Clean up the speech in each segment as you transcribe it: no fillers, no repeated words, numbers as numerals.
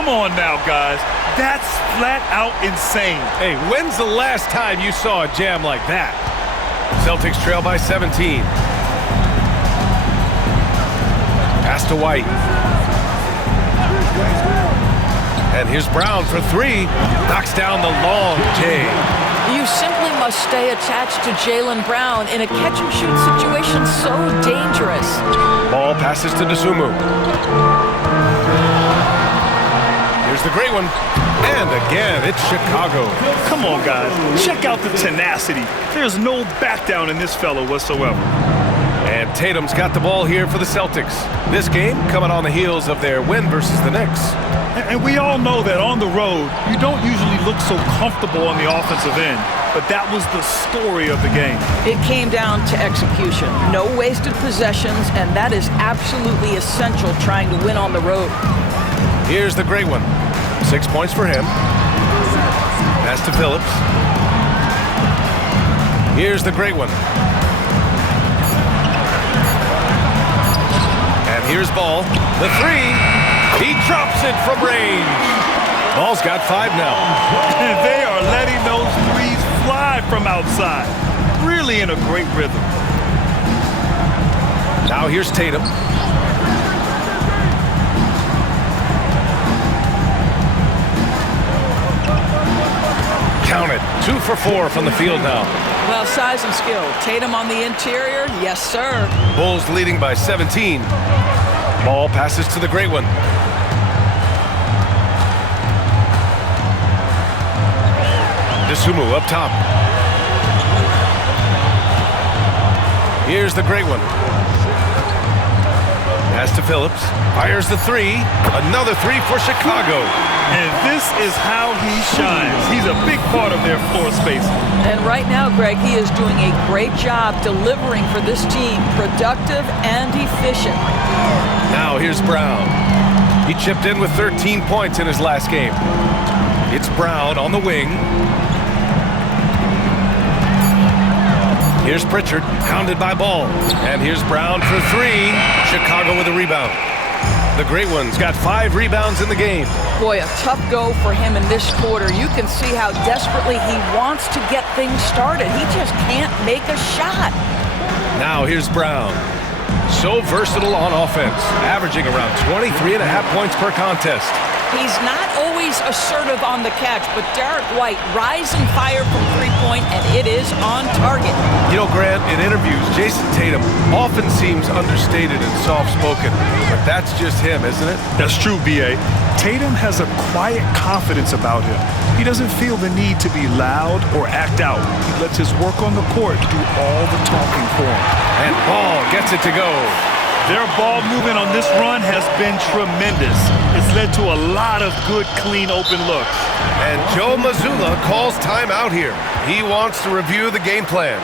Come on now, guys. That's flat out insane. Hey, when's the last time you saw a jam like that? Celtics trail by 17. Pass to White. And here's Brown for three. Knocks down the long J. You simply must stay attached to Jaylen Brown in a catch-and-shoot situation so dangerous. Ball passes to Dosunmu. Here's the great one. And again, it's Chicago. Come on, guys. Check out the tenacity. There's no back down in this fella whatsoever. And Tatum's got the ball here for the Celtics. This game coming on the heels of their win versus the Knicks. And we all know that on the road, you don't usually look so comfortable on the offensive end. But that was the story of the game. It came down to execution. No wasted possessions, and that is absolutely essential trying to win on the road. Here's the great one. 6 points for him. Pass to Phillips. Here's the great one. And here's Ball. The three. He drops it from range. Ball's got 5 now. They are letting those threes fly from outside. Really in a great rhythm. Now here's Tatum. Count it. 2 for 4 from the field now. Well, size and skill. Tatum on the interior, yes, sir. Bulls leading by 17. Ball passes to the great one. Dosunmu up top. Here's the great one. Pass to Phillips. Fires the three. Another three for Chicago. And this is how he shines. He's a big part of their floor space. And right now, Greg, he is doing a great job delivering for this team. Productive and efficient. Now here's Brown. He chipped in with 13 points in his last game. It's Brown on the wing. Here's Pritchard, hounded by Ball. And here's Brown for three. Chicago with a rebound. The great one's got 5 rebounds in the game. Boy, a tough go for him in this quarter. You can see how desperately he wants to get things started. He just can't make a shot. Now here's Brown. So versatile on offense, averaging around 23.5 points per contest. He's not always assertive on the catch, but Derek White rise and fire from three-point, and it is on target. You know, Grant, in interviews, Jason Tatum often seems understated and soft-spoken, but that's just him, isn't it? That's true, B.A. Tatum has a quiet confidence about him. He doesn't feel the need to be loud or act out. He lets his work on the court do all the talking for him. And Ball gets it to go. Their ball movement on this run has been tremendous. It's led to a lot of good, clean, open looks. And Joe Mazzulla calls timeout here. He wants to review the game plan.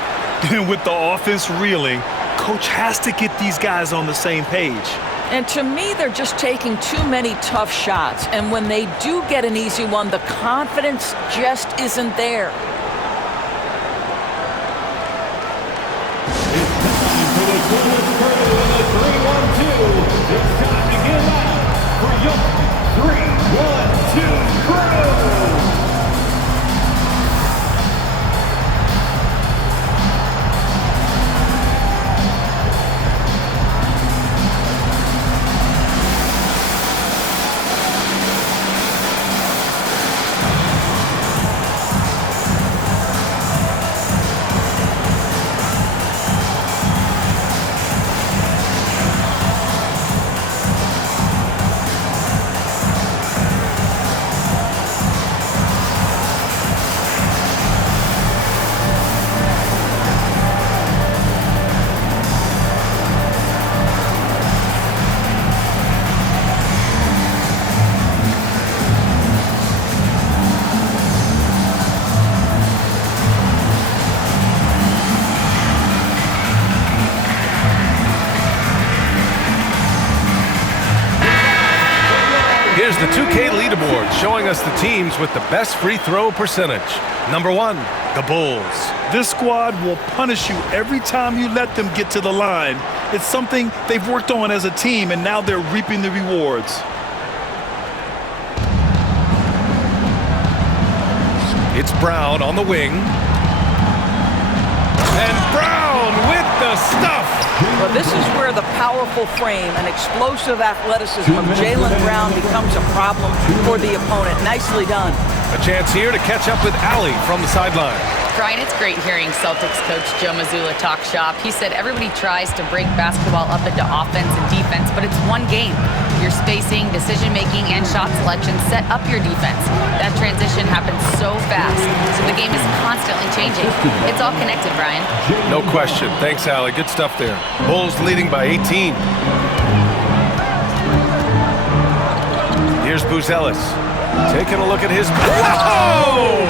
And with the offense reeling, coach has to get these guys on the same page. And to me, they're just taking too many tough shots. And when they do get an easy one, the confidence just isn't there. It's time to get out for your 3-1-2 crew. Here's the 2K leaderboard showing us the teams with the best free throw percentage. Number 1, the Bulls. This squad will punish you every time you let them get to the line. It's something they've worked on as a team, and now they're reaping the rewards. It's Brown on the wing. And Brown with the stuff. Well, this is where the powerful frame and explosive athleticism of Jaylen Brown becomes a problem for the opponent. Nicely done. A chance here to catch up with Allie from the sideline. Brian, it's great hearing Celtics coach Joe Mazzulla talk shop. He said everybody tries to break basketball up into offense and defense, but it's one game. Your spacing, decision-making, and shot selection set up your defense. That transition happens so fast, so the game is constantly changing. It's all connected, Brian. No question. Thanks, Allie. Good stuff there. Bulls leading by 18. Here's Buzelis. Taking a look at his... Whoa!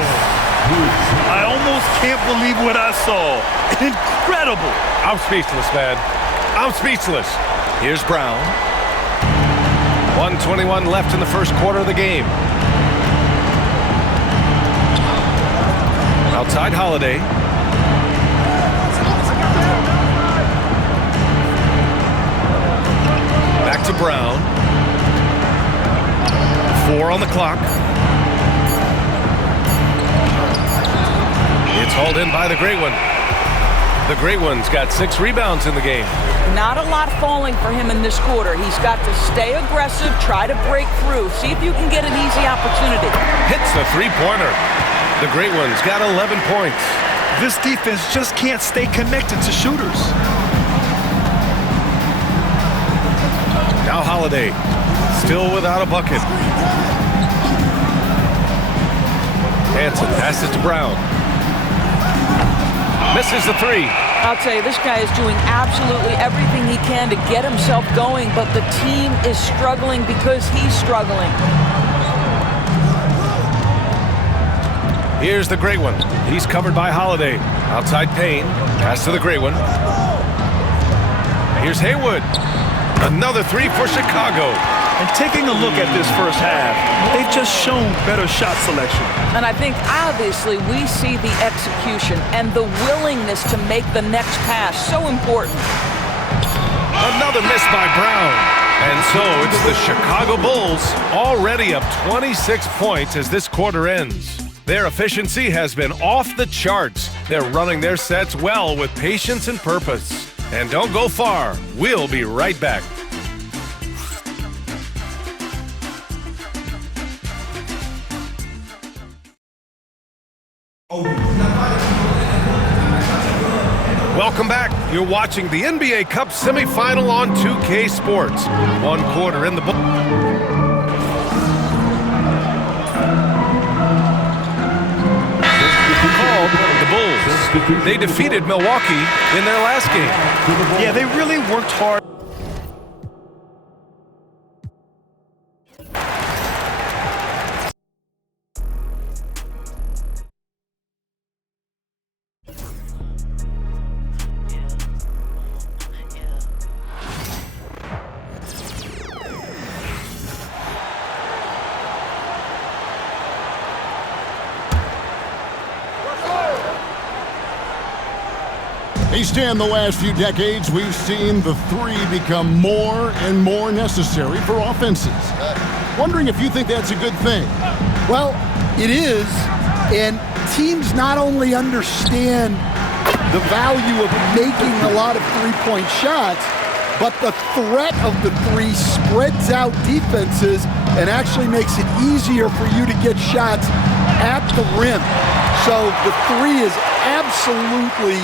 I almost can't believe what I saw. Incredible. I'm speechless, man. I'm speechless. Here's Brown. 1:21 left in the first quarter of the game. Outside Holiday. Back to Brown. 4 on the clock. It's hauled in by the Great One. The Great One's got 6 rebounds in the game. Not a lot falling for him in this quarter. He's got to stay aggressive, try to break through, see if you can get an easy opportunity. Hits the three-pointer. The Great One's got 11 points. This defense just can't stay connected to shooters. Now Holiday, still without a bucket. Hansen passes to Brown. Misses the 3. I'll tell you, this guy is doing absolutely everything he can to get himself going, but the team is struggling because he's struggling. Here's the Great One. He's covered by Holiday. Outside Payne. Pass to the Great One. Here's Haywood. Another 3 for Chicago. And taking a look at this first half, they've just shown better shot selection. And I think, obviously, we see the execution and the willingness to make the next pass so important. Another miss by Brown. And so it's the Chicago Bulls already up 26 points as this quarter ends. Their efficiency has been off the charts. They're running their sets well with patience and purpose. And don't go far. We'll be right back. Welcome back. You're watching the NBA Cup semifinal on 2K Sports. 1 quarter in the book. Called the Bulls. They defeated Milwaukee in their last game. Yeah, they really worked hard. In the last few decades, we've seen the 3 become more and more necessary for offenses. Wondering if you think that's a good thing? Well, it is, and teams not only understand the value of making a lot of three-point shots, but the threat of the 3 spreads out defenses and actually makes it easier for you to get shots at the rim. So the 3 is absolutely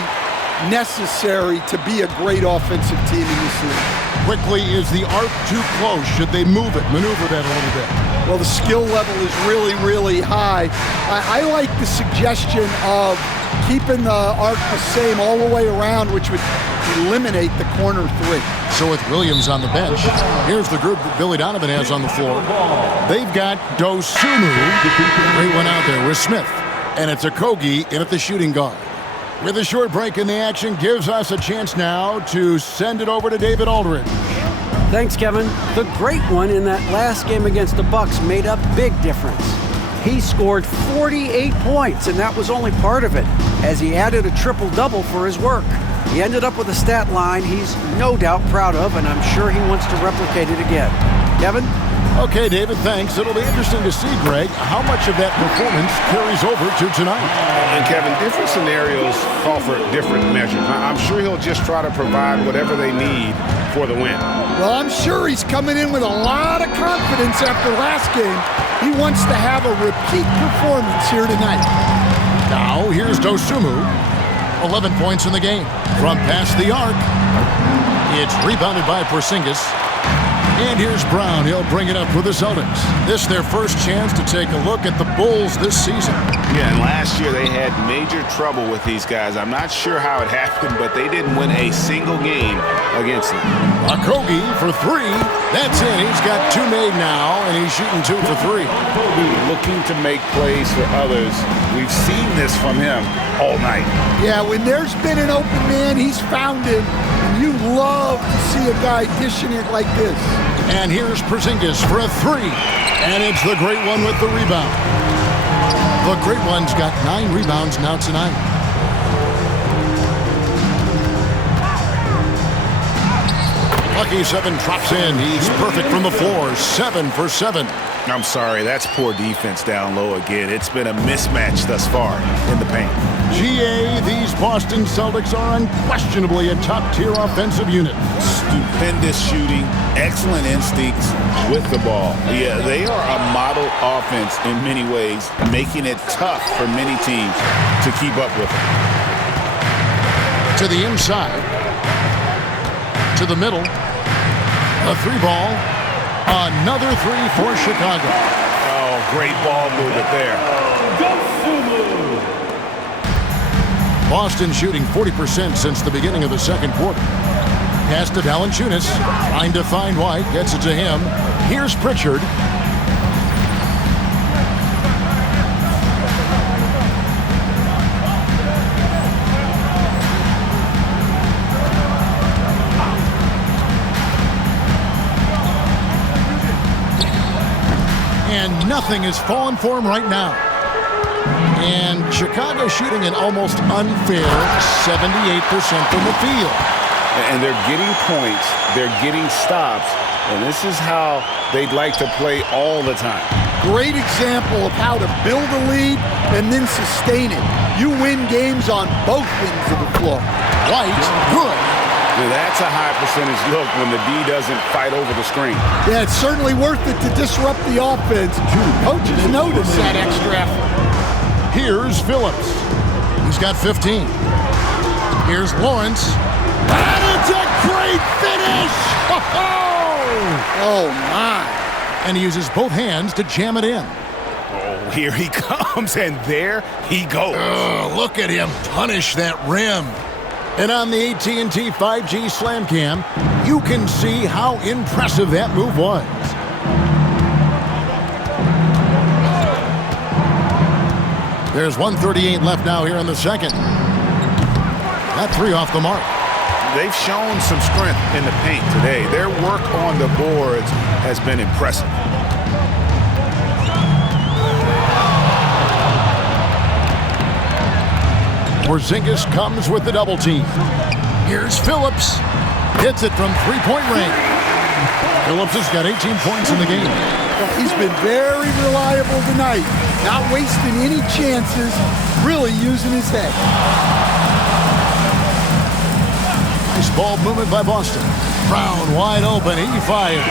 necessary to be a great offensive team in this league. Quickly, is the arc too close? Should they move it, maneuver that a little bit? Well, the skill level is really, really high. I like the suggestion of keeping the arc the same all the way around, which would eliminate the corner 3. So with Williams on the bench, here's the group that Billy Donovan has on the floor. They've got Dosunmu. Great one out there with Smith. And it's Okogie in at the shooting guard. With a short break in the action, gives us a chance now to send it over to David Aldridge. Thanks, Kevin. The Great One in that last game against the Bucks made a big difference. He scored 48 points, and that was only part of it, as he added a triple-double for his work. He ended up with a stat line he's no doubt proud of, and I'm sure he wants to replicate it again. Kevin? Okay, David, thanks. It'll be interesting to see, Greg, how much of that performance carries over to tonight. And Kevin, different scenarios call for different measures. I'm sure he'll just try to provide whatever they need for the win. Well, I'm sure he's coming in with a lot of confidence after last game. He wants to have a repeat performance here tonight. Now, here's Dosunmu. 11 points in the game. From past the arc, it's rebounded by Porzingis. And here's Brown. He'll bring it up for the Celtics. This is their first chance to take a look at the Bulls this season. Yeah, and last year they had major trouble with these guys. I'm not sure how it happened, but they didn't win a single game against them. Okogie for three. That's it. He's got two made now, and he's shooting 2 for 3. Looking to make plays for others. We've seen this from him all night. Yeah, when there's been an open man, he's found him. And you love to see a guy dishing it like this. And here's Porzingis for a 3. And it's the Great One with the rebound. The Great One's got 9 rebounds now tonight. Lucky 7 drops in. He's perfect from the floor. 7 for 7. I'm sorry, that's poor defense down low again. It's been a mismatch thus far in the paint. GA, these Boston Celtics are unquestionably a top-tier offensive unit. Stupendous shooting, excellent instincts with the ball. Yeah, they are a model offense in many ways, making it tough for many teams to keep up with them. To the inside. To the middle. A 3-ball. Another 3 for Chicago. Oh, great ball movement there. Boston shooting 40% since the beginning of the second quarter. Pass to Valanciunas. Trying to find White. Gets it to him. Here's Pritchard. And nothing has fallen for him right now. And Chicago shooting an almost unfair 78% from the field. And they're getting points, they're getting stops, and this is how they'd like to play all the time. Great example of how to build a lead and then sustain it. You win games on both ends of the floor. White, good. Now that's a high percentage look when the D doesn't fight over the screen. Yeah, it's certainly worth it to disrupt the offense. Coaches notice that extra effort. Here's Phillips. He's got 15. Here's Lawrence. And it's a great finish! Oh, my. And he uses both hands to jam it in. Oh, here he comes, and there he goes. Look at him punish that rim. And on the AT&T 5G Slam Cam, you can see how impressive that move was. There's 1:38 left now here in the second. That 3 off the mark. They've shown some strength in the paint today. Their work on the boards has been impressive. Porzingis comes with the double team. Here's Phillips. Hits it from 3-point range. Phillips has got 18 points in the game. He's been very reliable tonight. Not wasting any chances, really using his head. Nice ball movement by Boston. Brown wide open. He fired.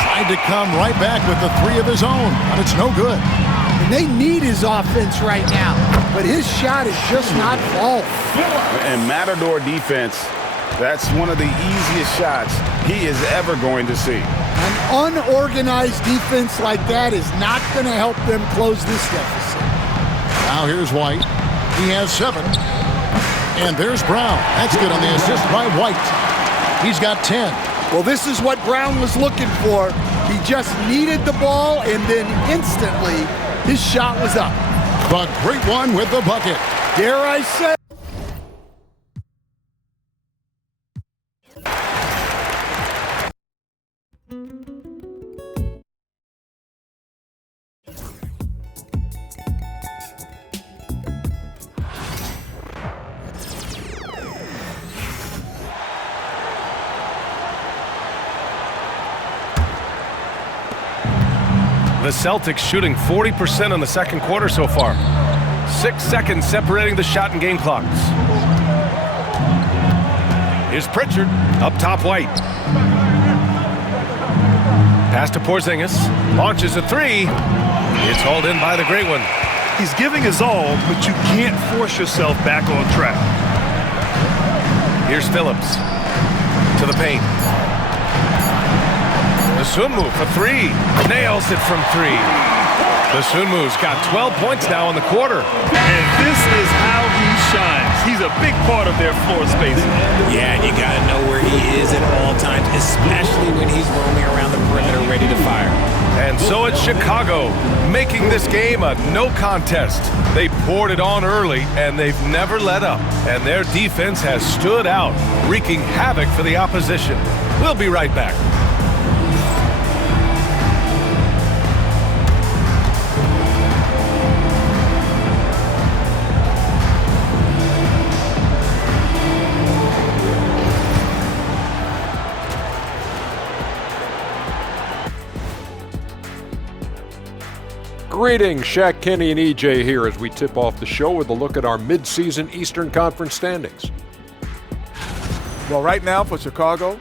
Tried to come right back with the 3 of his own, but it's no good. And they need his offense right now, but his shot is just not falling. And Matador defense, that's one of the easiest shots he is ever going to see. An unorganized defense like that is not going to help them close this deficit. Now here's White. He has 7. And there's Brown. That's good on the assist by White. He's got 10. Well, this is what Brown was looking for. He just needed the ball, and then instantly his shot was up. The Great One with the bucket. Dare I say? Celtics shooting 40% in the second quarter so far. 6 seconds separating the shot and game clocks. Here's Pritchard, up top White. Pass to Porzingis, launches a three. It's hauled in by the great one. He's giving his all, but you can't force yourself back on track. Here's Phillips to the paint. Dosunmu for three. Nails it from three. Dosunmu's got 12 points now in the quarter. And this is how he shines. He's a big part of their floor spacing. Yeah, and you got to know where he is at all times, especially when he's roaming around the perimeter ready to fire. And so it's Chicago, making this game a no contest. They poured it on early, and they've never let up. And their defense has stood out, wreaking havoc for the opposition. We'll be right back. Greetings, Shaq Kenny and EJ here as we tip off the show with a look at our mid-season Eastern Conference standings. Well, right now for Chicago,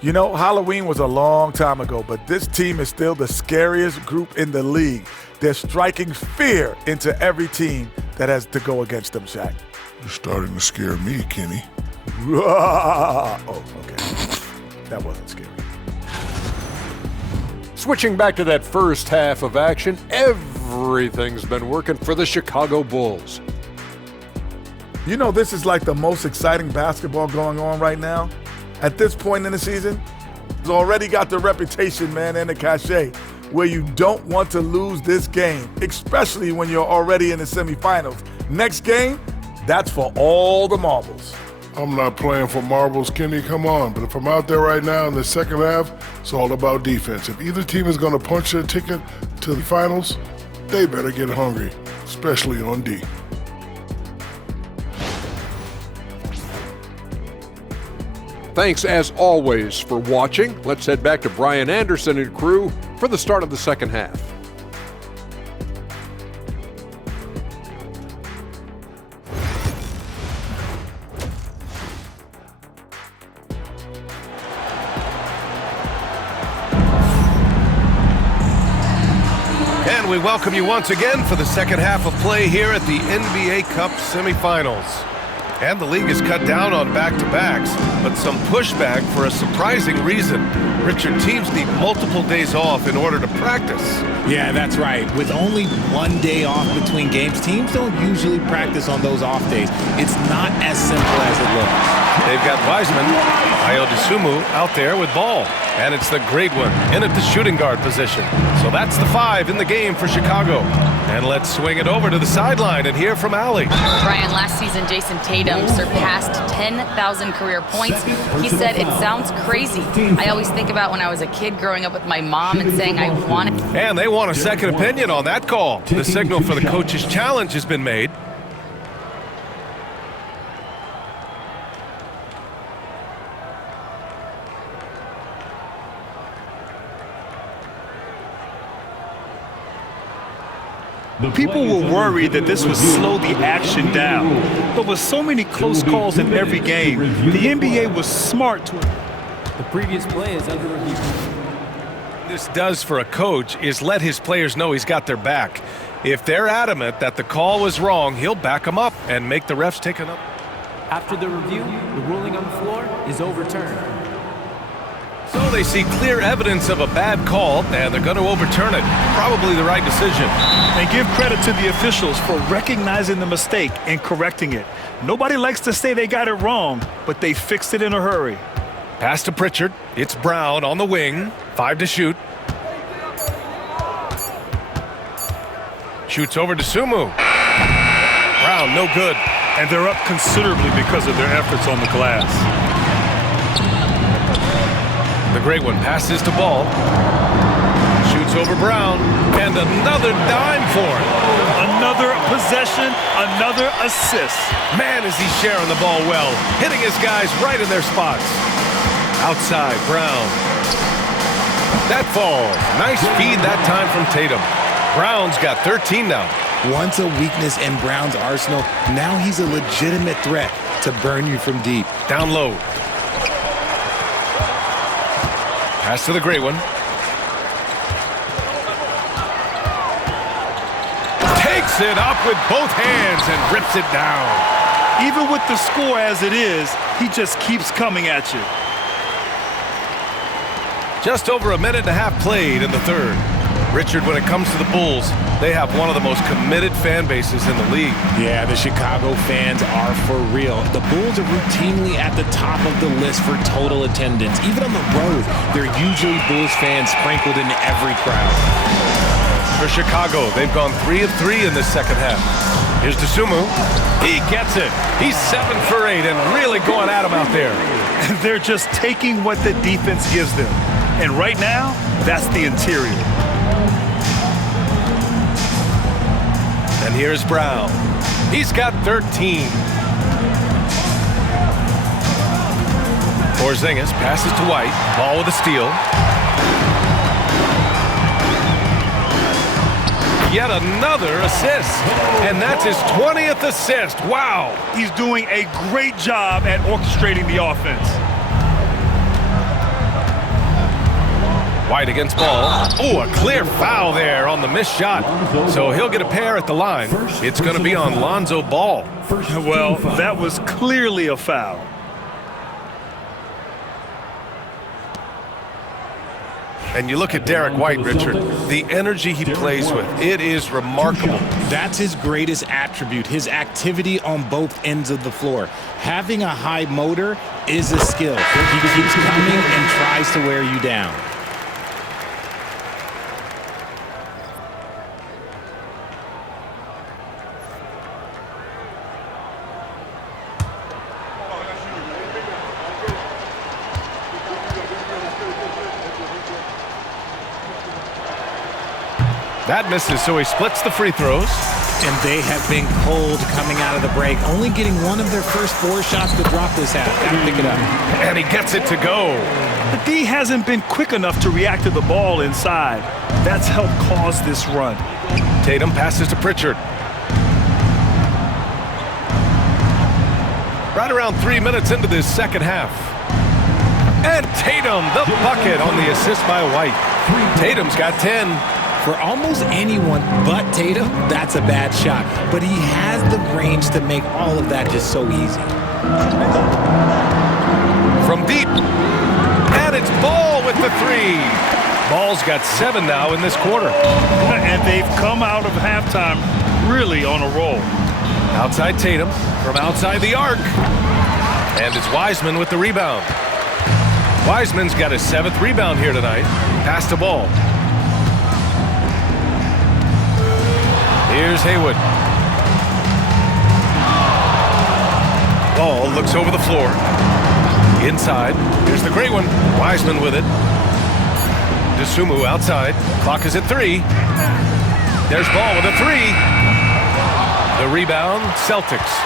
you know, Halloween was a long time ago, but this team is still the scariest group in the league. They're striking fear into every team that has to go against them, Shaq. You're starting to scare me, Kenny. Oh, okay. That wasn't scary. Switching back to that first half of action, everything's been working for the Chicago Bulls. You know, this is like the most exciting basketball going on right now. At this point in the season, it's already got the reputation, man, and the cachet where you don't want to lose this game, especially when you're already in the semifinals. Next game, that's for all the marbles. I'm not playing for marbles, Kenny, come on. But if I'm out there right now in the second half, it's all about defense. If either team is going to punch their ticket to the finals, they better get hungry, especially on D. Thanks, as always, for watching. Let's head back to Brian Anderson and crew for the start of the second half. And we welcome you once again for the second half of play here at the NBA Cup semifinals. And the league has cut down on back-to-backs, but some pushback for a surprising reason. Richard, teams need multiple days off in order to practice. Yeah, that's right. With only 1 day off between games, teams don't usually practice on those off days. It's not as simple as it looks. They've got Wiseman, Ayo Dosunmu out there with ball. And it's the great one in at the shooting guard position. So that's the 5 in the game for Chicago. And let's swing it over to the sideline and hear from Allie. Brian, last season Jason Tatum surpassed 10,000 career points. He said it sounds crazy. I always think about when I was a kid growing up with my mom and saying I want it. And they want a second opinion on that call. The signal for the coach's challenge has been made. People were worried that this would slow the action down. But with so many close calls in every game, the NBA was smart to... The previous play is under review. This does for a coach is let his players know he's got their back. If they're adamant that the call was wrong, he'll back them up and make the refs take another. After the review, the ruling on the floor is overturned. So they see clear evidence of a bad call, and they're going to overturn it. Probably the right decision. And give credit to the officials for recognizing the mistake and correcting it. Nobody likes to say they got it wrong, but they fixed it in a hurry. Pass to Pritchard. It's Brown on the wing. 5 to shoot. Shoots over to Sumu. Brown, no good. And they're up considerably because of their efforts on the glass. The great one passes to Ball. Shoots over Brown. And another dime for him. Another possession, another assist. Man, is he sharing the ball well. Hitting his guys right in their spots. Outside, Brown. That falls. Nice feed that time from Tatum. Brown's got 13 now. Once a weakness in Brown's arsenal, now he's a legitimate threat to burn you from deep. Down low. Pass to the great one. Takes it up with both hands and rips it down. Even with the score as it is, he just keeps coming at you. Just over a minute and a half played in the third. Richard, when it comes to the Bulls, they have one of the most committed fan bases in the league. Yeah, the Chicago fans are for real. The Bulls are routinely at the top of the list for total attendance. Even on the road, they're usually Bulls fans sprinkled in every crowd. For Chicago, they've gone 3 of 3 in this second half. Here's Dosunmu. He gets it. He's 7 for 8 and really going at him out there. They're just taking what the defense gives them. And right now, that's the interior. And here's Brown. He's got 13. Porzingis passes to White. Ball with a steal. Yet another assist. And that's his 20th assist. Wow. He's doing a great job at orchestrating the offense. White against Ball. Oh, a clear foul there on the missed shot. So he'll get a pair at the line. It's going to be on Lonzo Ball. Well, that was clearly a foul. And you look at Derek White, Richard, the energy he plays with, it is remarkable. That's his greatest attribute, his activity on both ends of the floor. Having a high motor is a skill. He keeps coming and tries to wear you down. That misses, so he splits the free throws. And they have been cold coming out of the break, only getting one of their first 4 shots to drop this half. Gotta pick it up. And he gets it to go. The D hasn't been quick enough to react to the ball inside. That's helped cause this run. Tatum passes to Pritchard. Right around 3 minutes into this second half. And Tatum, the bucket on the assist by White. Tatum's got 10. For almost anyone but Tatum, that's a bad shot. But he has the range to make all of that just so easy. From deep. And it's Ball with the 3. Ball's got 7 now in this quarter. And they've come out of halftime really on a roll. Outside Tatum from outside the arc. And it's Wiseman with the rebound. Wiseman's got his 7th rebound here tonight. Pass to Ball. Here's Haywood. Ball looks over the floor. Inside. Here's the great one. Wiseman with it. Dosunmu outside. Clock is at 3. There's Ball with a 3. The rebound, Celtics.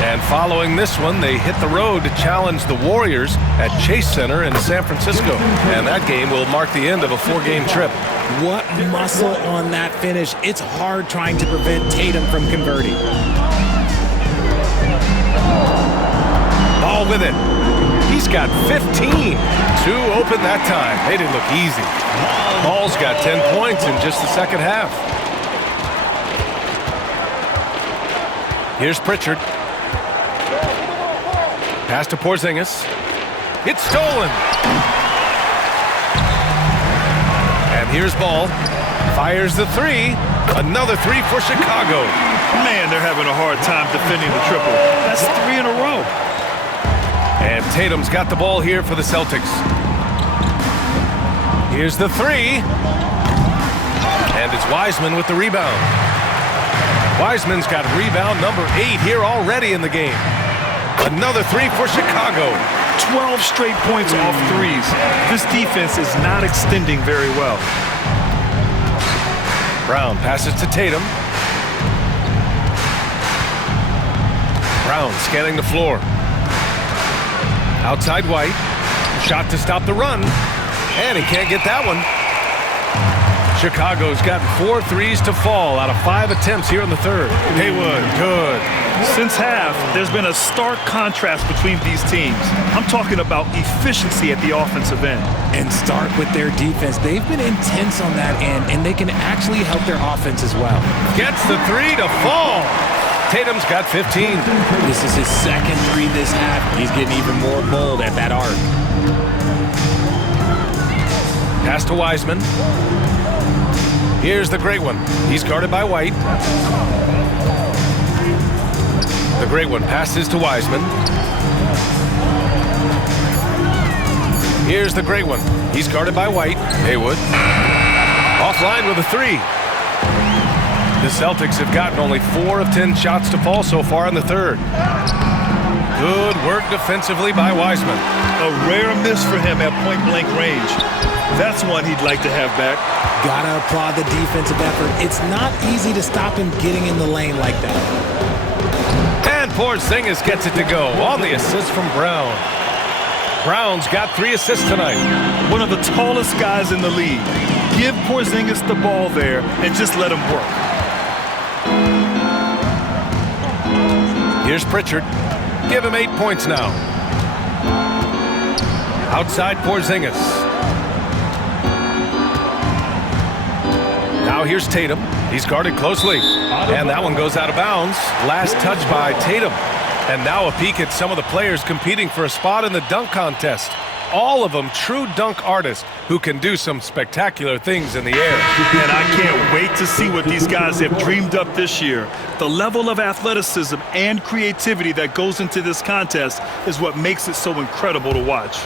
And following this one, they hit the road to challenge the Warriors at Chase Center in San Francisco. And that game will mark the end of a 4-game trip. What muscle on that finish. It's hard trying to prevent Tatum from converting. Ball with it. He's got 15. 2 open that time. They didn't look easy. Ball's got 10 points in just the second half. Here's Pritchard. Pass to Porzingis. It's stolen. And here's Ball. Fires the 3. Another 3 for Chicago. Man, they're having a hard time defending the triple. That's 3 in a row. And Tatum's got the ball here for the Celtics. Here's the 3. And it's Wiseman with the rebound. Wiseman's got rebound number 8 here already in the game. Another 3 for Chicago. 12 straight points off threes. This defense is not extending very well. Brown passes to Tatum. Brown scanning the floor. Outside White. Shot to stop the run. And he can't get that one. Chicago's gotten 4 threes to fall out of 5 attempts here in the third. Haywood, good. Since half, there's been a stark contrast between these teams. I'm talking about efficiency at the offensive end. And start with their defense. They've been intense on that end, and they can actually help their offense as well. Gets the 3 to fall. Tatum's got 15. This is his second 3 this half. He's getting even more bold at that arc. Pass to Wiseman. Here's the great one. He's guarded by White. The great one passes to Wiseman. Here's the great one. He's guarded by White. Haywood. Offline with a 3. The Celtics have gotten only 4 of 10 shots to fall so far in the third. Good work defensively by Wiseman. A rare miss for him at point-blank range. That's one he'd like to have back. Gotta applaud the defensive effort. It's not easy to stop him getting in the lane like that. And Porzingis gets it to go on the assist from Brown. Brown's got 3 assists tonight. One of the tallest guys in the league. Give Porzingis the ball there and just let him work. Here's Pritchard. Give him 8 points now. Outside Porzingis. Now here's Tatum. He's guarded closely. And that one goes out of bounds. Last touch by Tatum. And now a peek at some of the players competing for a spot in the dunk contest. All of them true dunk artists who can do some spectacular things in the air. And I can't wait to see what these guys have dreamed up this year. The level of athleticism and creativity that goes into this contest is what makes it so incredible to watch.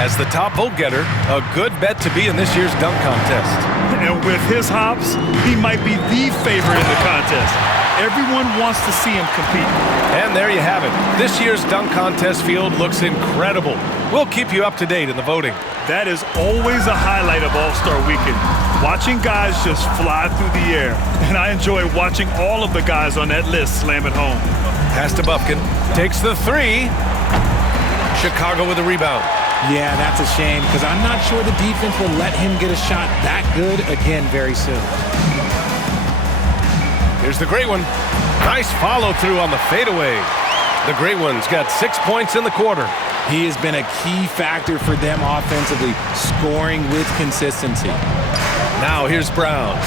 As the top vote getter, a good bet to be in this year's dunk contest. And with his hops, he might be the favorite in the contest. Everyone wants to see him compete. And there you have it. This year's dunk contest field looks incredible. We'll keep you up to date in the voting. That is always a highlight of All-Star Weekend. Watching guys just fly through the air. And I enjoy watching all of the guys on that list slam it home. Pass to Bufkin. Takes the 3. Chicago with a rebound. Yeah, that's a shame because I'm not sure the defense will let him get a shot that good again very soon. Here's the great one. Nice follow-through on the fadeaway. The great one's got 6 points in the quarter. He has been a key factor for them offensively, scoring with consistency. Now here's Brown.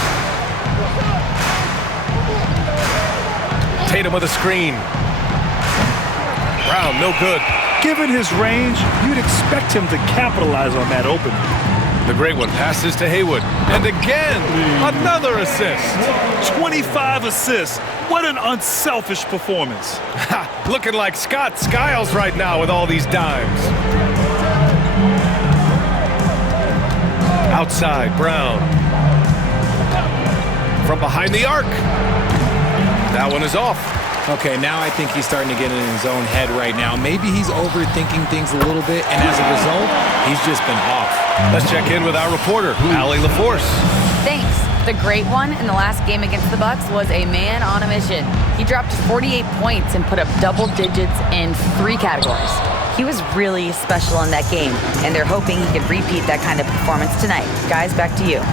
Tatum with a screen. Brown, no good. Given his range, you'd expect him to capitalize on that opening. The great one passes to Haywood. And again, another assist. 25 assists. What an unselfish performance. Looking like Scott Skiles right now with all these dimes. Outside, Brown. From behind the arc. That one is off. Okay, now I think he's starting to get in his own head right now. Maybe he's overthinking things a little bit, and as a result, he's just been off. Let's check in with our reporter, Allie LaForce. Thanks. The great one in the last game against the Bucks was a man on a mission. He dropped 48 points and put up double digits in 3 categories. He was really special in that game, and they're hoping he can repeat that kind of performance tonight. Guys, back to you.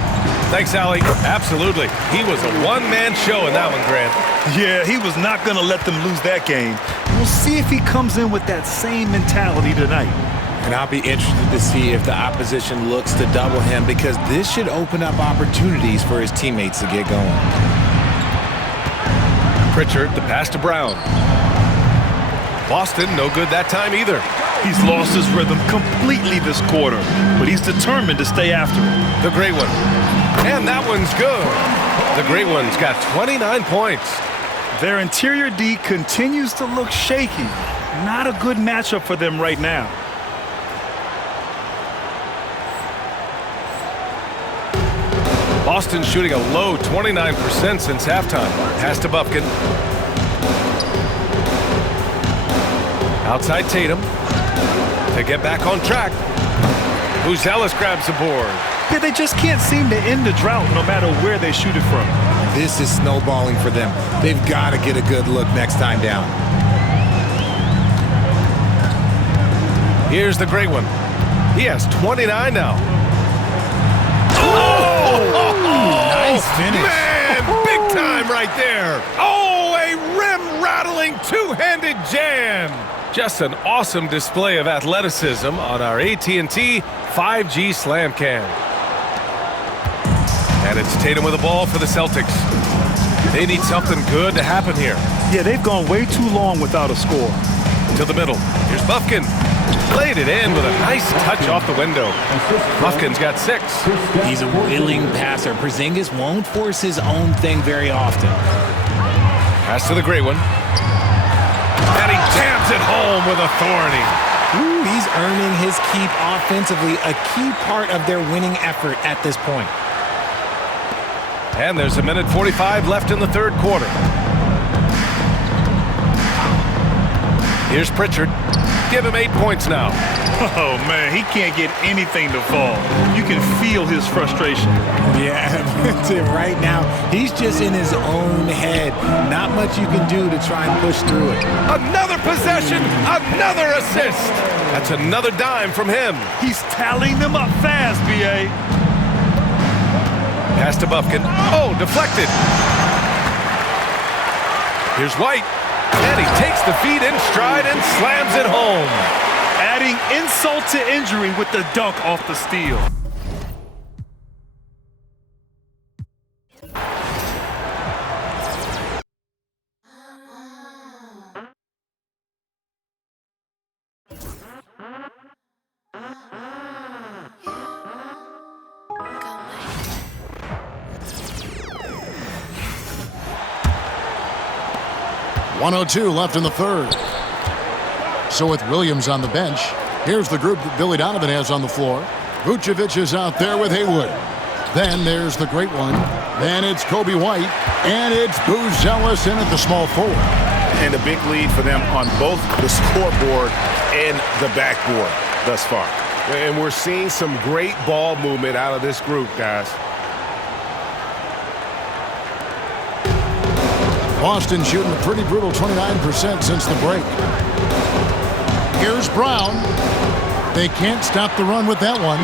Thanks, Allie. Absolutely. He was a one-man show in that one, Grant. Yeah, he was not going to let them lose that game. We'll see if he comes in with that same mentality tonight. And I'll be interested to see if the opposition looks to double him because this should open up opportunities for his teammates to get going. Pritchard, the pass to Brown. Boston, no good that time either. He's lost his rhythm completely this quarter, but he's determined to stay after it. The great one. And that one's good. The great one's got 29 points. Their interior D continues to look shaky. Not a good matchup for them right now. Boston shooting a low 29% since halftime. Pass to Bufkin. Outside Tatum. To get back on track. Buzelis grabs the board. Yeah, they just can't seem to end the drought no matter where they shoot it from. This is snowballing for them. They've got to get a good look next time down. Here's the great one. He has 29 now. Nice finish. Man, big time right there. Oh, a rim-rattling two-handed jam. Just an awesome display of athleticism on our AT&T 5G Slam Cam. And it's Tatum with the ball for the Celtics. They need something good to happen here. Yeah, they've gone way too long without a score. To the middle. Here's Bufkin. Played it in with a nice touch off the window. Bufkin's got 6. He's a willing passer. Porzingis won't force his own thing very often. Pass to the great one. And he jams it home with authority. Ooh, he's earning his keep offensively, a key part of their winning effort at this point. And there's 1:45 left in the third quarter. Here's Pritchard. Give him 8 points now. Oh, man, he can't get anything to fall. You can feel his frustration. Yeah, right now, he's just in his own head. Not much you can do to try and push through it. Another possession, another assist. That's another dime from him. He's tallying them up fast, B.A. Pass to Bufkin. Oh, deflected. Here's White. And he takes the feed in stride and slams it home. Adding insult to injury with the dunk off the steal. .102 left in the third. So with Williams on the bench, here's the group that Billy Donovan has on the floor. Vucevic is out there with Haywood. Then there's the great one. Then it's Kobe White. And it's Booz Ellis in at the small forward. And a big lead for them on both the scoreboard and the backboard thus far. And we're seeing some great ball movement out of this group, guys. Boston shooting a pretty brutal 29% since the break. Here's Brown. They can't stop the run with that one.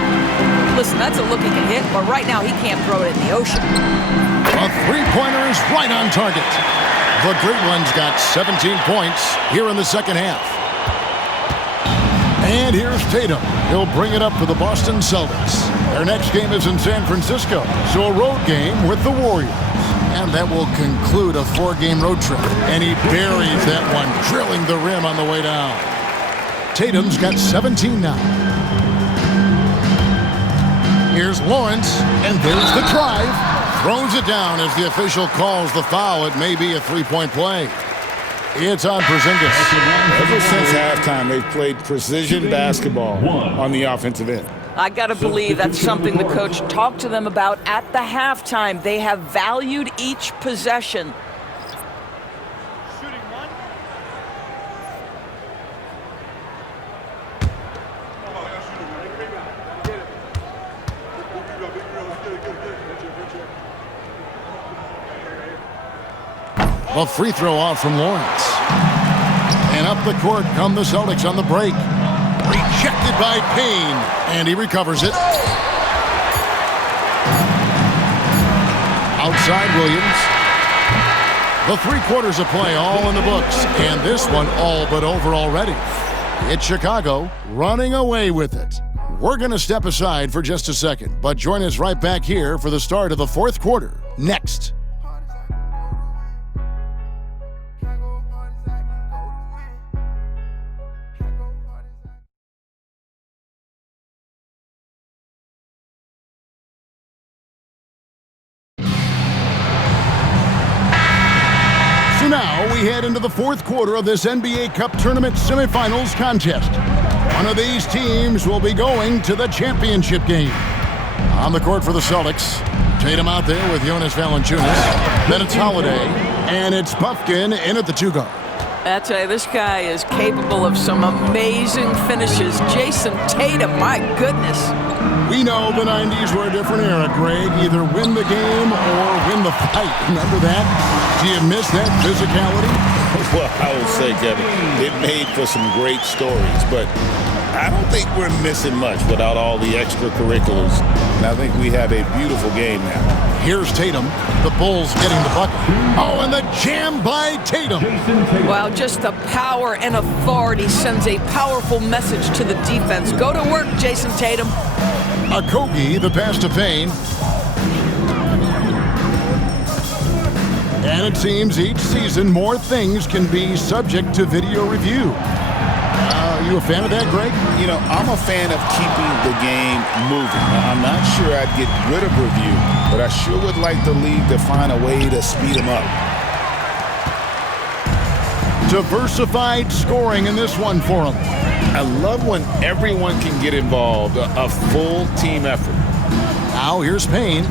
Listen, that's a look he can hit, but right now he can't throw it in the ocean. A three-pointer is right on target. The Great One's got 17 points here in the second half. And here's Tatum. He'll bring it up for the Boston Celtics. Their next game is in San Francisco, so a road game with the Warriors. And that will conclude a 4-game road trip. And he buries that one, drilling the rim on the way down. Tatum's got 17 now. Here's Lawrence, and there's the drive. Throws it down as the official calls the foul. It may be a three-point play. It's on Porzingis. Ever since halftime, they've played precision basketball on the offensive end. I got to believe that's something the coach talked to them about at the halftime. They have valued each possession. A free throw off from Lawrence. And up the court come the Celtics on the break. Rejected by Payne, and he recovers it. Outside Williams. The 3 quarters of play all in the books, and this one all but over already. It's Chicago running away with it. We're going to step aside for just a second, but join us right back here for the start of the fourth quarter next. Now we head into the fourth quarter of this NBA Cup Tournament semifinals contest. One of these teams will be going to the championship game. On the court for the Celtics, Tatum out there with Jonas Valanciunas. Then it's Holiday, and it's Bufkin in at the 2-guard. I tell you, this guy is capable of some amazing finishes. Jason Tatum, my goodness. We know the 90s were a different era, Greg. Either win the game or win the fight. Remember that? Do you miss that physicality? Well, I would say, Kevin, it made for some great stories, but I don't think we're missing much without all the extracurriculars. And I think we have a beautiful game now. Here's Tatum. The Bulls getting the bucket. Oh, and the jam by Tatum. Wow, just the power and authority sends a powerful message to the defense. Go to work, Jason Tatum. Okogie, the pass to Payne. And it seems each season more things can be subject to video review. Are you a fan of that, Greg? You know, I'm a fan of keeping the game moving. I'm not sure I'd get rid of review, but I sure would like the league to find a way to speed them up. Diversified scoring in this one for them. I love when everyone can get involved, a full team effort. Now here's Payne.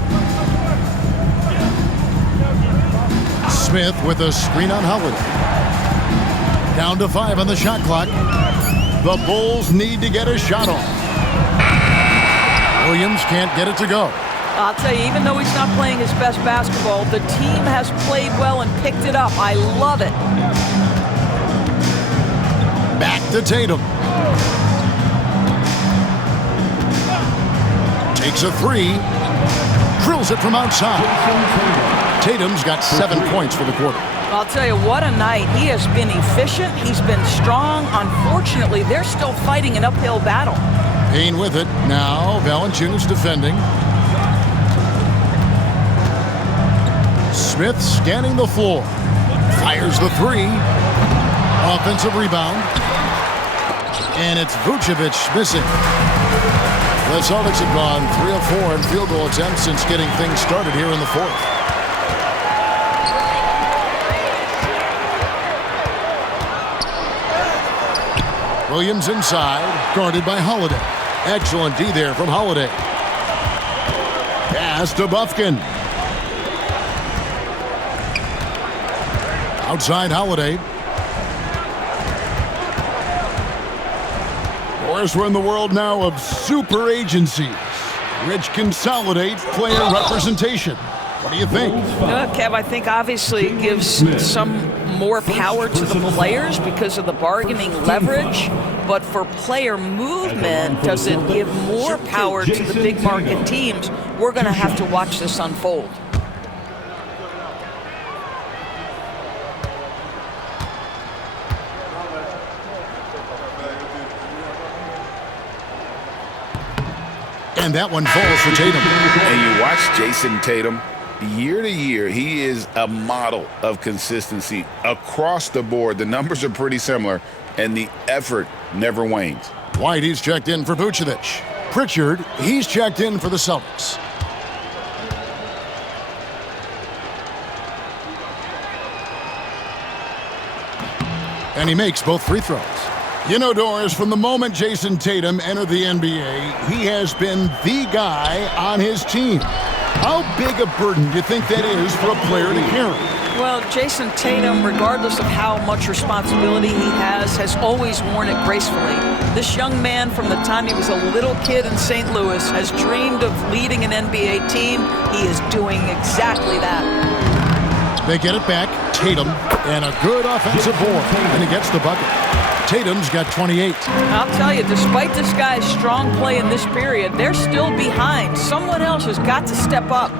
Smith with a screen on Holiday. Down to 5 on the shot clock. The Bulls need to get a shot off. Williams can't get it to go. I'll tell you, even though he's not playing his best basketball, the team has played well and picked it up. I love it. Back to Tatum. Takes a 3. Drills it from outside. Tatum's got 7 points for the quarter. I'll tell you, what a night. He has been efficient. He's been strong. Unfortunately, they're still fighting an uphill battle. Payne with it. Now Valanciunas defending. Smith scanning the floor. Fires the 3. Offensive rebound. And it's Vucevic missing. The Celtics have gone 3 of 4 in field goal attempts since getting things started here in the fourth. Williams inside, guarded by Holiday. Excellent D there from Holiday. Pass to Bufkin. Outside Holiday. Of course, we're in the world now of super agencies, which consolidate player representation. What do you think? Kev, I think obviously it gives some more power to the players because of the bargaining leverage. But for player movement, does it give more power to the big market teams? We're going to have to watch this unfold. And that one falls for Tatum. And you watch Jason Tatum. Year to year, he is a model of consistency across the board. The numbers are pretty similar, and the effort never wanes. White, he's checked in for Vucevic. Pritchard, he's checked in for the Celtics. And he makes both free throws. You know, Doris, from the moment Jason Tatum entered the NBA, he has been the guy on his team. How big a burden do you think that is for a player to carry? Well, Jason Tatum, regardless of how much responsibility he has always worn it gracefully. This young man, from the time he was a little kid in St. Louis, has dreamed of leading an NBA team. He is doing exactly that. They get it back. Tatum, and a good offensive board, and he gets the bucket. Tatum's got 28. I'll tell you, despite this guy's strong play in this period, they're still behind. Someone else has got to step up.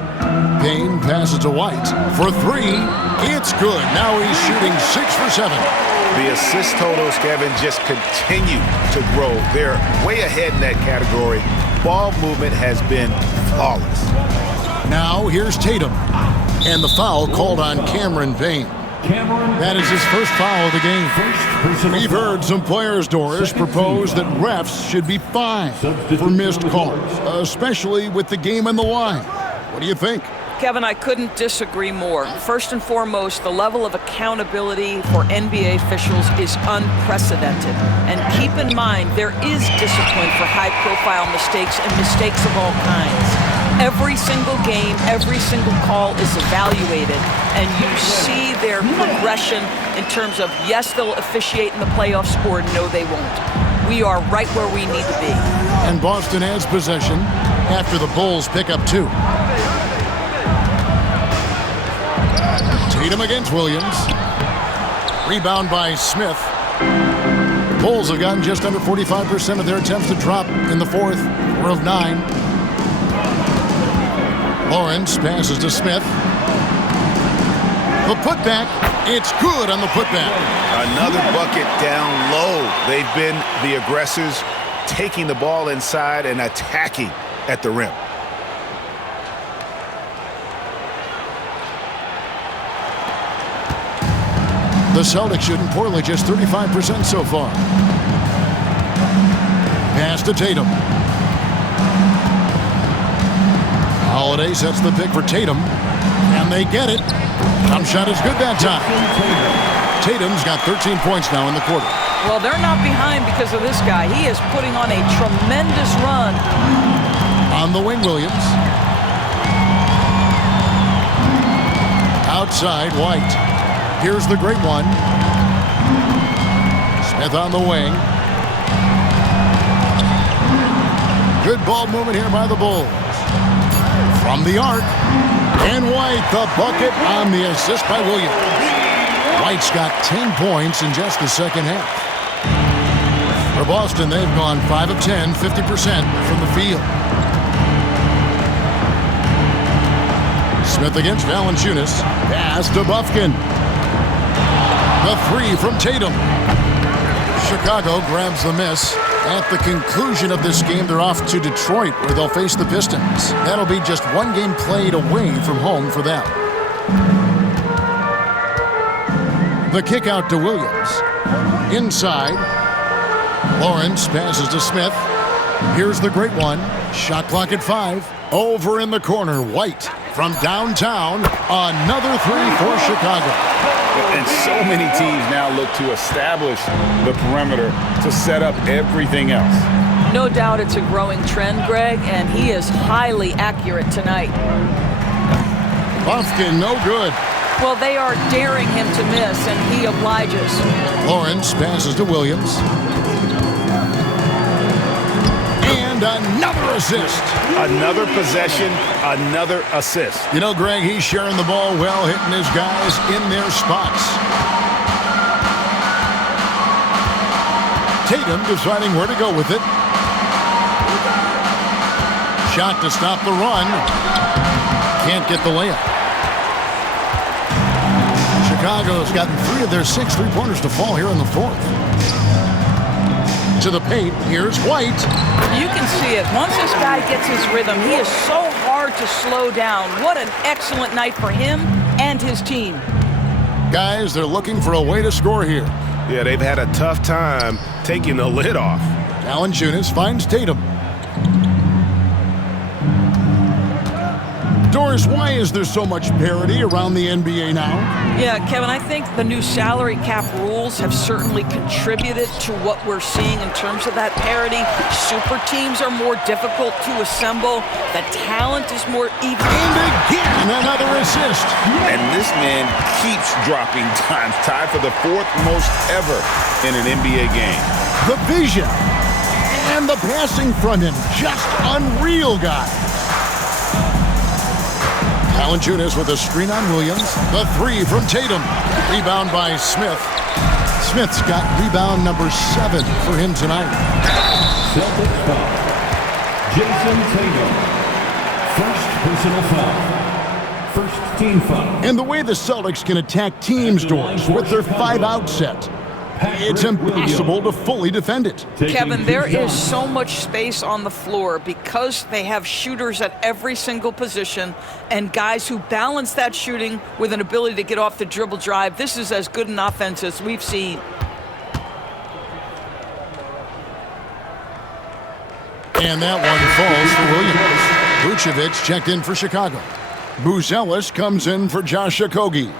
Payne passes to White for 3. It's good. Now he's shooting 6 for 7. The assist totals, Kevin, just continue to grow. They're way ahead in that category. Ball movement has been flawless. Now here's Tatum. And the foul called on Cameron Payne. That is his first foul of the game. We've heard some players, Doris, propose that refs should be fined for missed calls, especially with the game on the line. What do you think? Kevin, I couldn't disagree more. First and foremost, the level of accountability for NBA officials is unprecedented. And keep in mind, there is discipline for high-profile mistakes and mistakes of all kinds. Every single game, every single call is evaluated, and you see their progression in terms of, yes, they'll officiate in the playoffs, or no, they won't. We are right where we need to be. And Boston has possession after the Bulls pick up 2. Tatum against Williams. Rebound by Smith. Bulls have gotten just under 45% of their attempts to drop in the fourth. 4 of 9. Lawrence passes to Smith. The putback. It's good on the putback. Another bucket down low. They've been the aggressors, taking the ball inside and attacking at the rim. The Celtics shooting poorly, just 35% so far. Pass to Tatum. Holiday sets the pick for Tatum, and they get it. Jump shot is good that time. Tatum's got 13 points now in the quarter. Well, they're not behind because of this guy. He is putting on a tremendous run. On the wing, Williams. Outside, White. Here's the great one. Smith on the wing. Good ball movement here by the Bulls. From the arc. And White, the bucket on the assist by Williams. White's got 10 points in just the second half. For Boston, they've gone 5 of 10, 50% from the field. Smith against Valanciunas. Pass to Bufkin. The three from Tatum. Chicago grabs the miss. At the conclusion of this game, they're off to Detroit, where they'll face the Pistons. That'll be just one game played away from home for them. The kick out to Williams. Inside. Lawrence passes to Smith. Here's the great one. Shot clock at 5. Over in the corner, White from downtown. Another three for Chicago. And so many teams now look to establish the perimeter to set up everything else. No doubt it's a growing trend, Greg, and he is highly accurate tonight. Bufkin, no good. Well, they are daring him to miss, and he obliges. Lawrence passes to Williams. And another assist. Another possession, another assist. You know, Greg, he's sharing the ball well, hitting his guys in their spots. Tatum deciding where to go with it. Shot to stop the run. Can't get the layup. Chicago's gotten 3 of their 6 three-pointers to fall here in the fourth. To the paint, here's White. You can see it. Once this guy gets his rhythm, he is so hard to slow down. What an excellent night for him and his team. Guys, they're looking for a way to score here. Yeah, they've had a tough time taking the lid off. Valanciunas finds Tatum. Doris, why is there so much parity around the NBA now? Yeah, Kevin, I think the new salary cap rules have certainly contributed to what we're seeing in terms of that parity. Super teams are more difficult to assemble. The talent is more even. And again, another assist. And this man keeps dropping times, tied for the 4th most ever in an NBA game. The vision and the passing from him, just unreal, guy. Valanciunas with a screen on Williams. The three from Tatum. Rebound by Smith. Smith's got rebound number 7 for him tonight. Celtics foul. Jason Tatum. First personal foul. First team foul. And the way the Celtics can attack teams, Doors, with their 5-out set, it's impossible to fully defend it. Kevin, there is so much space on the floor because they have shooters at every single position and guys who balance that shooting with an ability to get off the dribble drive. This is as good an offense as we've seen. And that one falls for Williams. Vucevic checked in for Chicago. Buzelis comes in for Josh Okogie.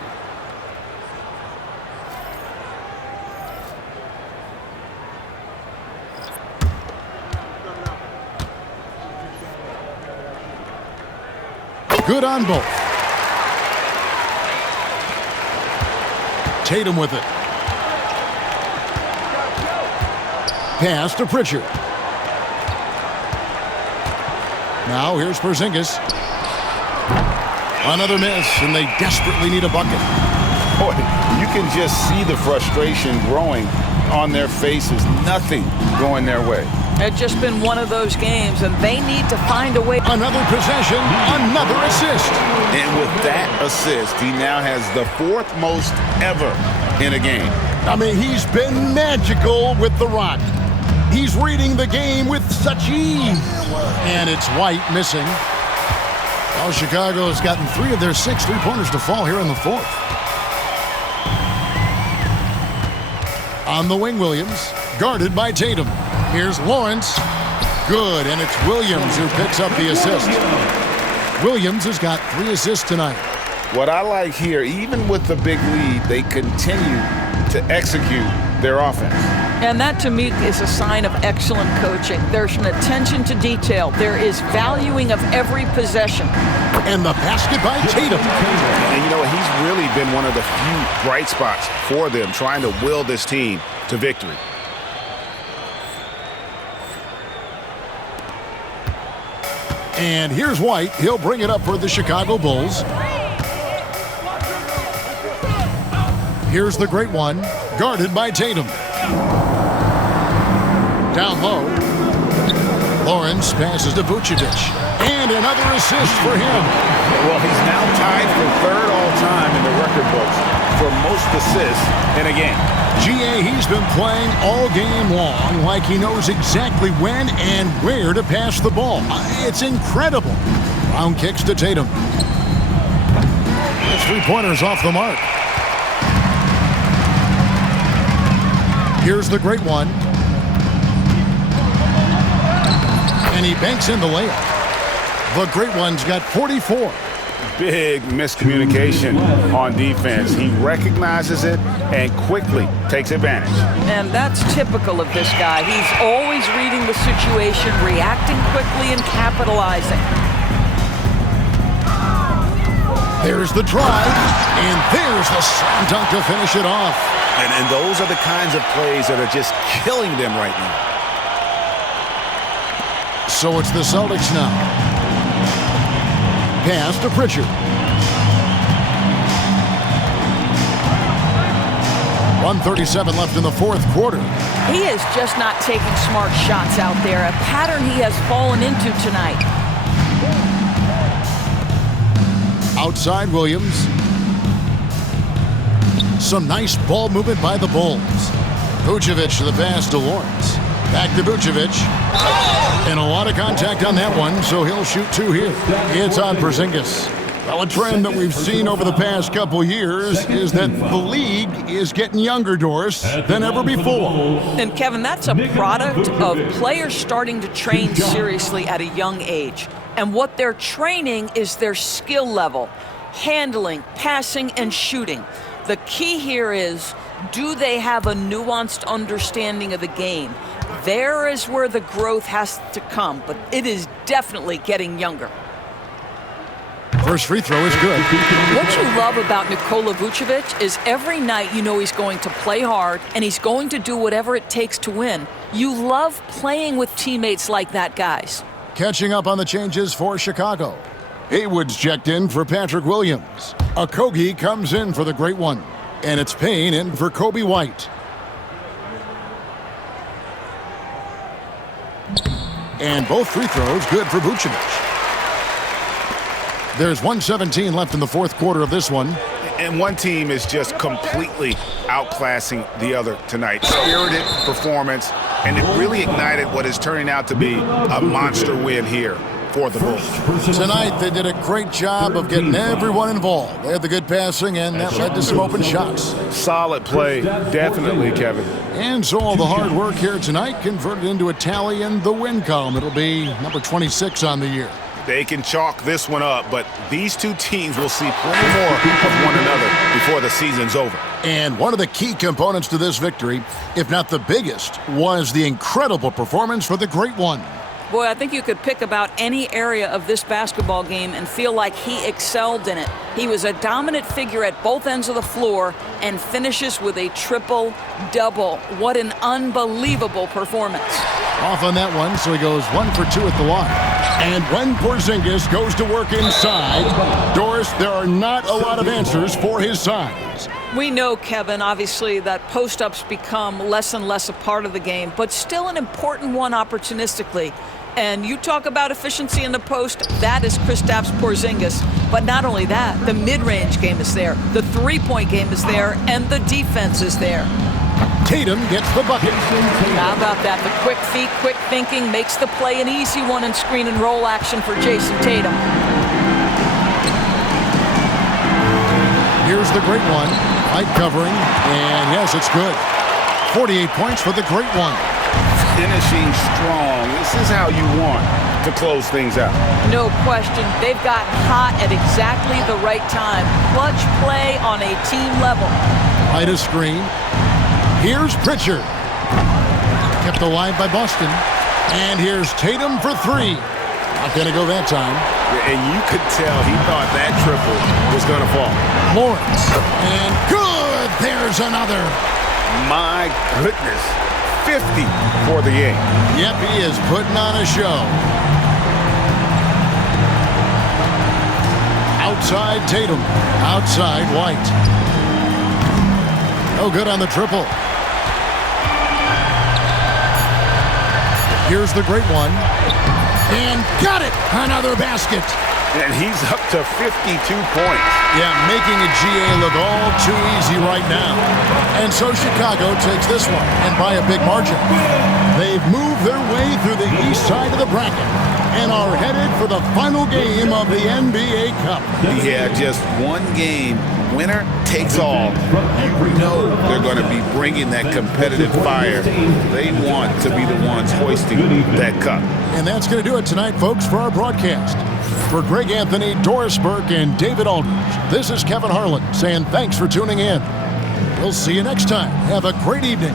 Good on both. Tatum with it. Pass to Pritchard. Now here's Porzingis. Another miss, and they desperately need a bucket. Boy, you can just see the frustration growing on their faces, nothing going their way. It's just been one of those games, and they need to find a way. Another possession, another assist. And with that assist, he now has the 4th most ever in a game. I mean, he's been magical with the rock. He's reading the game with such ease. And it's White missing. Well, Chicago has gotten 3 of their 6 3-pointers to fall here in the 4th. On the wing, Williams, guarded by Tatum. Here's Lawrence. Good, and it's Williams who picks up the assist. Williams has got 3 assists tonight. What I like here, even with the big lead, they continue to execute their offense. And that, to me, is a sign of excellent coaching. There's an attention to detail. There is valuing of every possession. And the basket by Tatum. And you know, he's really been one of the few bright spots for them, trying to will this team to victory. And here's White. He'll bring it up for the Chicago Bulls. Here's the great one, guarded by Tatum. Down low. Lawrence passes to Vucevic. And another assist for him. Well, he's now tied for 3rd all-time in the record books for most assists in a game. GA, he's been playing all game long like he knows exactly when and where to pass the ball. It's incredible. Brown kicks to Tatum. His 3-pointers off the mark. Here's the great one. And he banks in the layup. The great one's got 44. Big miscommunication on defense. He recognizes it and quickly takes advantage. And that's typical of this guy. He's always reading the situation, reacting quickly, and capitalizing. There's the drive, and there's the slam dunk to finish it off. And those are the kinds of plays that are just killing them right now. So it's the Celtics now. Pass to Pritchard. 1:37 left in the 4th quarter. He is just not taking smart shots out there, a pattern he has fallen into tonight. Outside Williams. Some nice ball movement by the Bulls. Vucevic to the pass to Lawrence. Back to Vucevic. And a lot of contact on that one, so he'll shoot 2 here. It's on Porzingis. Well, a trend that we've seen over the past couple years is that the league is getting younger, Doris, than ever before. And Kevin, that's a product of players starting to train seriously at a young age. And what they're training is their skill level, handling, passing, and shooting. The key here is, do they have a nuanced understanding of the game? There is where the growth has to come, but it is definitely getting younger. First free throw is good. What you love about Nikola Vucevic is every night you know he's going to play hard and he's going to do whatever it takes to win. You love playing with teammates like that, guys. Catching up on the changes for Chicago. Haywood's checked in for Patrick Williams. Okogie comes in for the great one. And it's Payne in for Kobe White. And both free throws good for Vucevic. There's 1:17 left in the 4th quarter of this one. And one team is just completely outclassing the other tonight. Spirited performance, and it really ignited what is turning out to be a monster win here for the Bulls. Tonight, they did a great job of getting everyone involved. They had the good passing, and that led to some open shots. Solid play, definitely, Kevin. And so all the hard work here tonight converted into a tally in the win column. It'll be number 26 on the year. They can chalk this one up, but these two teams will see plenty more of one another before the season's over. And one of the key components to this victory, if not the biggest, was the incredible performance for the great one. Boy, I think you could pick about any area of this basketball game and feel like he excelled in it. He was a dominant figure at both ends of the floor and finishes with a triple-double. What an unbelievable performance. Off on that one, so he goes 1 for 2 at the line. And when Porzingis goes to work inside, Doris, there are not a lot of answers for his size. We know, Kevin, obviously, that post-ups become less and less a part of the game, but still an important one opportunistically. And you talk about efficiency in the post, that is Kristaps Porzingis. But not only that, the mid-range game is there, the three-point game is there, and the defense is there. Tatum gets the bucket. How about that? The quick feet, quick thinking makes the play an easy one in screen and roll action for Jason Tatum. Here's the great one. Light covering, and yes, it's good. 48 points for the great one. Finishing strong. This is how you want to close things out. No question. They've gotten hot at exactly the right time. Clutch play on a team level. Right a screen. Here's Pritchard. Kept alive by Boston. And here's Tatum for three. Not going to go that time. And you could tell he thought that triple was going to fall. Lawrence. And good. There's another. My goodness. 50 for the game. Yep, he is putting on a show. Outside Tatum. Outside White. No good on the triple. Here's the great one. And got it! Another basket. And he's up to 52 points. Yeah, making a GA look all too easy right now. And so Chicago takes this one, and by a big margin. They've moved their way through the east side of the bracket and are headed for the final game of the NBA Cup. Yeah, just one game. Winner takes all. You know they're going to be bringing that competitive fire. They want to be the ones hoisting that cup. And that's going to do it tonight, folks, for our broadcast. For Greg Anthony, Doris Burke, and David Aldridge, this is Kevin Harlan saying thanks for tuning in. We'll see you next time. Have a great evening.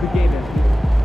The game is